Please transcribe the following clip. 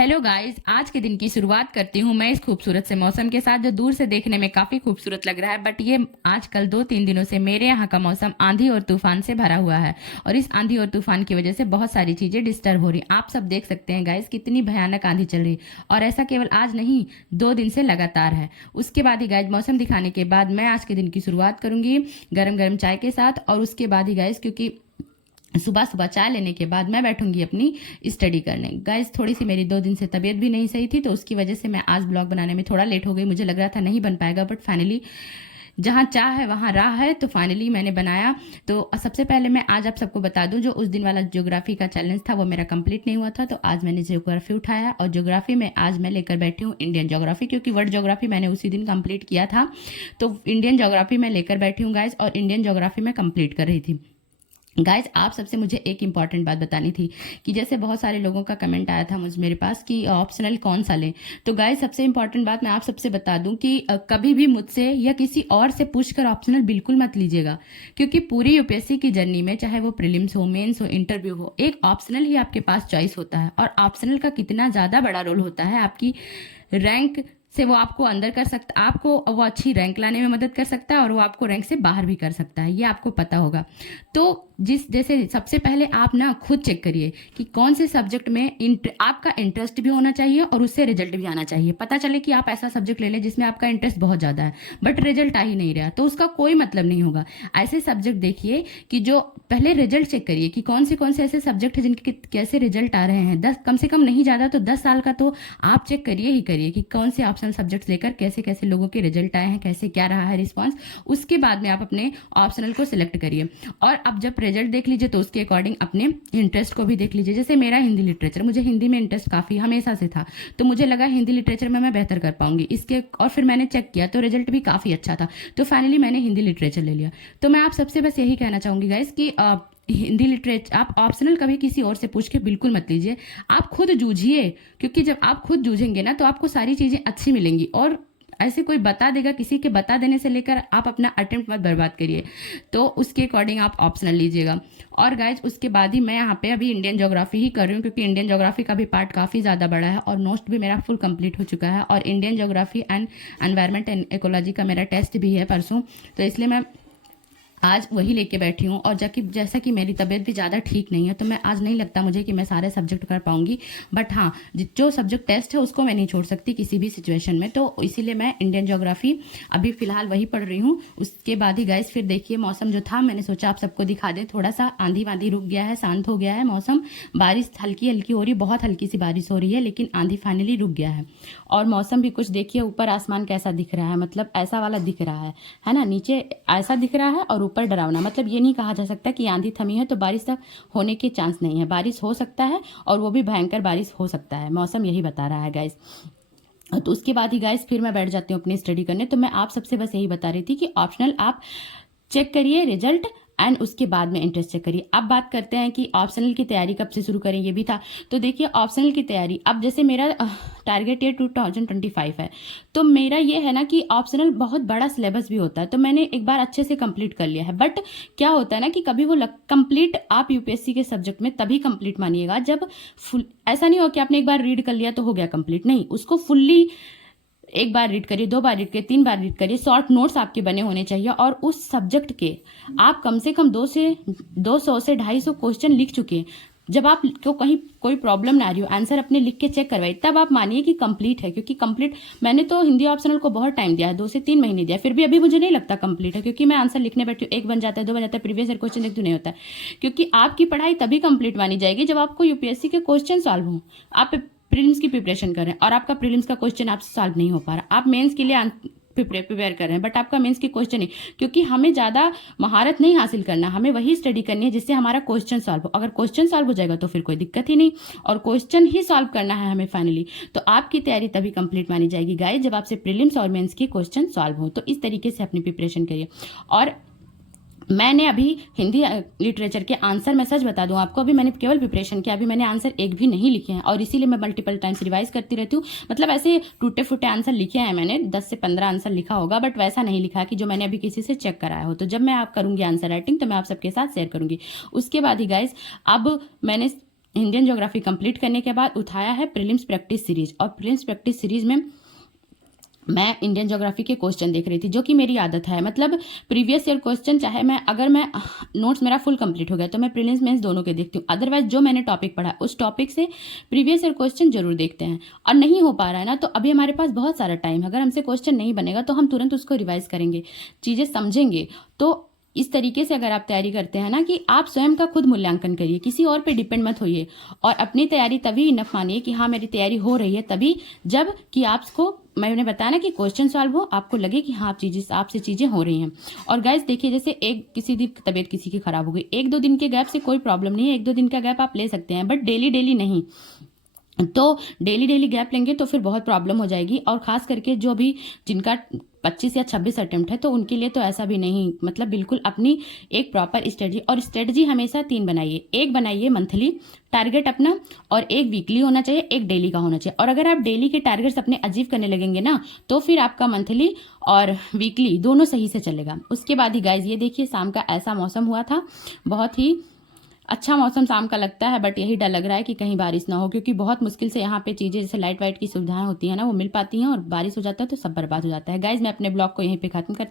Hello guys, आज के दिन की शुरुआत करती हूँ मैं इस खूबसूरत से मौसम के साथ जो दूर से देखने में काफी खूबसूरत लग रहा है। बट ये आजकल 2-3 दिनों से मेरे यहाँ का मौसम आंधी और तूफान से भरा हुआ है और इस आंधी और तूफान की वजह से बहुत सारी चीजें डिस्टर्ब हो रही। आप सब देख सकते हैं गाइस कितनी भयानक आंधी चल रही। और ऐसा केवल आज नहीं, 2 दिन से लगातार है। उसके बाद ही गाइस मौसम दिखाने के बाद मैं आज के दिन की शुरुआत करूंगी गरम गरम चाय के साथ। और उसके बाद ही गाइस, क्योंकि सुबह सुबह चाय लेने के बाद मैं बैठूंगी अपनी स्टडी करने। गाइस थोड़ी सी मेरी 2 दिन से तबीयत भी नहीं सही थी, तो उसकी वजह से मैं आज ब्लॉग बनाने में थोड़ा लेट हो गई। मुझे लग रहा था नहीं बन पाएगा, बट फाइनली जहाँ चाह है वहाँ राह है, तो फाइनली मैंने बनाया। तो सबसे पहले मैं आज आप सबको बता दूं, जो उस दिन वाला ज्योग्राफी का चैलेंज था वो मेरा कंप्लीट नहीं हुआ था, तो आज मैंने ज्योग्राफी उठाया। और ज्योग्राफी में आज मैं लेकर बैठी हूँ इंडियन ज्योग्राफी, क्योंकि वर्ल्ड ज्योग्राफी मैंने उसी दिन कंप्लीट किया था। तो इंडियन ज्योग्राफी में लेकर बैठी हूँ गाइज, और इंडियन ज्योग्राफी में कंप्लीट कर रही थी। गाइज आप सबसे मुझे एक इंपॉर्टेंट बात बतानी थी कि जैसे बहुत सारे लोगों का कमेंट आया था मेरे पास कि ऑप्शनल कौन सा लें। तो गाइज सबसे इंपॉर्टेंट बात मैं आप सबसे बता दूं कि कभी भी मुझसे या किसी और से पूछकर ऑप्शनल बिल्कुल मत लीजिएगा, क्योंकि पूरी यूपीएससी की जर्नी में चाहे वो प्रीलिम्स हो, मेंस हो, इंटरव्यू हो, एक ऑप्शनल ही आपके पास चॉइस होता है। और ऑप्शनल का कितना ज़्यादा बड़ा रोल होता है आपकी रैंक से, वो आपको अंदर कर सकता, आपको वो अच्छी रैंक लाने में मदद कर सकता है और वो आपको रैंक से बाहर भी कर सकता है, ये आपको पता होगा। तो जैसे सबसे पहले आप ना खुद चेक करिए कि कौन से सब्जेक्ट में आपका इंटरेस्ट भी होना चाहिए और उससे रिजल्ट भी आना चाहिए। पता चले कि आप ऐसा सब्जेक्ट ले लें जिसमें आपका इंटरेस्ट बहुत ज़्यादा है बट रिजल्ट आ ही नहीं रहा, तो उसका कोई मतलब नहीं होगा। ऐसे सब्जेक्ट देखिए कि जो पहले रिजल्ट चेक करिए कि कौन से ऐसे सब्जेक्ट हैं जिनके कैसे रिजल्ट आ रहे हैं। 10 कम से कम नहीं ज़्यादा तो 10 साल का तो आप चेक करिए ही करिए कि कौन से ऑप्शनल सब्जेक्ट्स लेकर कैसे कैसे लोगों के रिजल्ट आए हैं, कैसे क्या रहा है रिस्पॉन्स। उसके बाद में आप अपने ऑप्शनल को सिलेक्ट करिए। और अब जब रिजल्ट देख लीजिए तो उसके अकॉर्डिंग अपने इंटरेस्ट को भी देख लीजिए। जैसे मेरा हिंदी लिटरेचर, मुझे हिंदी में इंटरेस्ट काफ़ी हमेशा से था, तो मुझे लगा हिंदी लिटरेचर में मैं बेहतर कर पाऊंगी इसके। और फिर मैंने चेक किया तो रिजल्ट भी काफ़ी अच्छा था, तो फाइनली मैंने हिंदी लिटरेचर ले लिया। तो मैं आप सबसे बस यही कहना चाहूँगी गाइस कि हिंदी लिटरेचर आप ऑप्शनल कभी किसी और से पूछ के बिल्कुल मत लीजिए, आप खुद जूझिए। क्योंकि जब आप खुद जूझेंगे ना तो आपको सारी चीज़ें अच्छी मिलेंगी। और ऐसे कोई बता देगा, किसी के बता देने से लेकर आप अपना अटेम्प्ट मत बर्बाद करिए, तो उसके अकॉर्डिंग आप ऑप्शनल लीजिएगा। और गाइज उसके बाद ही मैं यहाँ पे अभी इंडियन ज्योग्राफी ही कर रही हूँ, क्योंकि इंडियन ज्योग्राफी का भी पार्ट काफ़ी ज़्यादा बड़ा है और नोट्स भी मेरा फुल कंप्लीट हो चुका है। और Indian geography and environment and ecology का मेरा टेस्ट भी है परसों, तो इसलिए मैं आज वही लेके बैठी हूँ। और जैसा कि मेरी तबीयत भी ज़्यादा ठीक नहीं है, तो मैं आज नहीं लगता मुझे कि मैं सारे सब्जेक्ट कर पाऊंगी। बट हाँ, जो सब्जेक्ट टेस्ट है उसको मैं नहीं छोड़ सकती किसी भी सिचुएशन में, तो इसीलिए मैं इंडियन ज्योग्राफी अभी फ़िलहाल वही पढ़ रही हूँ। उसके बाद ही गाइस फिर देखिए मौसम जो था, मैंने सोचा आप सबको दिखा दें। थोड़ा सा आंधी वांधी रुक गया है, शांत हो गया है मौसम, बारिश हल्की हल्की हो रही, बहुत हल्की सी बारिश हो रही है, लेकिन आंधी फाइनली रुक गया है। और मौसम भी कुछ देखिए, ऊपर आसमान कैसा दिख रहा है, मतलब ऐसा वाला दिख रहा है ना, नीचे ऐसा दिख रहा है और ऊपर डरावना। मतलब ये नहीं कहा जा सकता कि आंधी थमी है तो बारिश तक होने के चांस नहीं है, बारिश हो सकता है और वो भी भयंकर बारिश हो सकता है, मौसम यही बता रहा है गाइस। तो उसके बाद ही गाइस फिर मैं बैठ जाती हूँ अपनी स्टडी करने। तो मैं आप सबसे बस यही बता रही थी कि ऑप्शनल आप चेक करिए रिजल्ट एंड उसके बाद में इंटरेस्ट चेक करिए। अब बात करते हैं कि ऑप्शनल की तैयारी कब से शुरू करें, ये भी था। तो देखिए ऑप्शनल की तैयारी, अब जैसे मेरा टारगेट ईयर 2025 है, तो मेरा ये है ना कि ऑप्शनल बहुत बड़ा सिलेबस भी होता है, तो मैंने एक बार अच्छे से कंप्लीट कर लिया है। बट क्या होता है ना कि कभी वो कंप्लीट आप यूपीएससी के सब्जेक्ट में तभी कंप्लीट मानिएगा जब फुल, ऐसा नहीं हो कि आपने एक बार रीड कर लिया तो हो गया कंप्लीट, नहीं, उसको फुल्ली एक बार रीड करिए, 2 बार रीड करिए, 3 बार रीड करिए। शॉर्ट नोट्स आपके बने होने चाहिए और उस सब्जेक्ट के आप कम से कम 200 से 250 क्वेश्चन लिख चुके हैं। जब आपको कहीं कोई प्रॉब्लम ना आ रही हो, आंसर अपने लिख के चेक करवाइए, तब आप मानिए कि कंप्लीट है। क्योंकि कंप्लीट, मैंने तो हिंदी ऑप्शनल को बहुत टाइम दिया है, 2 से 3 महीने दिया, फिर भी अभी मुझे नहीं लगता कंप्लीट है, क्योंकि मैं आंसर लिखने बैठी हूँ, 1 बन जाता है, 2 बन जाता है, प्रीवियस ईयर क्वेश्चन देखती नहीं होता है। क्योंकि आपकी पढ़ाई तभी कंप्लीट मानी जाएगी जब आपको यूपीएससी के क्वेश्चन सॉल्व हो। आप प्रीलिम्स की प्रिपरेशन कर रहे हैं और आपका प्रीलिम्स का क्वेश्चन आपसे सॉल्व नहीं हो पा रहा, आप मेंस के लिए प्रिपेयर कर रहे हैं बट आपका मेंस के क्वेश्चन नहीं, क्योंकि हमें ज़्यादा महारत नहीं हासिल करना, हमें वही स्टडी करनी है जिससे हमारा क्वेश्चन सॉल्व हो। अगर क्वेश्चन सॉल्व हो जाएगा तो फिर कोई दिक्कत ही नहीं, और क्वेश्चन ही सॉल्व करना है हमें फाइनली। तो आपकी तैयारी तभी कंप्लीट मानी जाएगी गाइस जब आपसे प्रीलिम्स और मेंस के क्वेश्चन सॉल्व हो। तो इस तरीके से अपनी प्रिपरेशन करिए। और मैंने अभी हिंदी लिटरेचर के आंसर, मैं सच बता दूं आपको, अभी मैंने केवल प्रिपरेशन किया, अभी मैंने आंसर एक भी नहीं लिखे हैं, और इसीलिए मैं मल्टीपल टाइम्स रिवाइज करती रहती हूँ। मतलब ऐसे टूटे फूटे आंसर लिखे हैं मैंने, 10 से 15 आंसर लिखा होगा, बट वैसा नहीं लिखा कि जो मैंने अभी किसी से चेक कराया हो। तो जब मैं आप करूँगी आंसर राइटिंग तो मैं आप सबके साथ शेयर करूँगी। उसके बाद ही गाइज अब मैंने इंडियन ज्योग्राफी कंप्लीट करने के बाद उठाया है प्रीलिम्स प्रैक्टिस सीरीज, और प्रीलिम्स प्रैक्टिस सीरीज में मैं इंडियन ज्योग्राफी के क्वेश्चन देख रही थी, जो कि मेरी आदत है। मतलब प्रीवियस ईयर क्वेश्चन, चाहे मैं अगर मैं नोट्स मेरा फुल कंप्लीट हो गया तो मैं प्रीलिम्स मेंस दोनों के देखती हूँ, अदरवाइज जो मैंने टॉपिक पढ़ा उस टॉपिक से प्रीवियस ईयर क्वेश्चन जरूर देखते हैं। और नहीं हो पा रहा है ना, तो अभी हमारे पास बहुत सारा टाइम है, अगर हमसे क्वेश्चन नहीं बनेगा तो हम तुरंत उसको रिवाइज करेंगे, चीज़ें समझेंगे। तो इस तरीके से अगर आप तैयारी करते हैं ना, कि आप स्वयं का खुद मूल्यांकन करिए, किसी और पे डिपेंड मत होइए, और अपनी तैयारी तभी इनफ मानिए कि हाँ मेरी तैयारी हो रही है, तभी जब कि आपको मैंने बताया ना कि क्वेश्चन सॉल्व हो, आपको लगे कि हाँ आपसे चीज़ें हो रही हैं। और गाइस देखिए, जैसे किसी दिन तबीयत किसी की खराब हो गई, 1-2 दिन के गैप से कोई प्रॉब्लम नहीं है, 1-2 दिन का गैप आप ले सकते हैं, बट डेली डेली नहीं। तो डेली डेली गैप लेंगे तो फिर बहुत प्रॉब्लम हो जाएगी, और खास करके जो भी जिनका 25 या 26 अटेम्प्ट है, तो उनके लिए तो ऐसा भी नहीं। मतलब बिल्कुल अपनी एक प्रॉपर स्ट्रेटजी, और स्ट्रेटजी हमेशा 3 बनाइए। एक बनाइए मंथली टारगेट अपना, और एक वीकली होना चाहिए, एक डेली का होना चाहिए। और अगर आप डेली के टारगेट्स अपने अचीव करने लगेंगे ना, तो फिर आपका मंथली और वीकली दोनों सही से चलेगा। उसके बाद ही गाइज ये देखिए, शाम का ऐसा मौसम हुआ था, बहुत ही अच्छा मौसम शाम का लगता है, बट यही डर लग रहा है कि कहीं बारिश ना हो, क्योंकि बहुत मुश्किल से यहाँ पे चीज़ें जैसे लाइट वाइट की सुविधाएं होती है ना, वो मिल पाती हैं, और बारिश हो जाता है तो सब बर्बाद हो जाता है। गाइज मैं अपने ब्लॉग को यहीं पे खत्म करती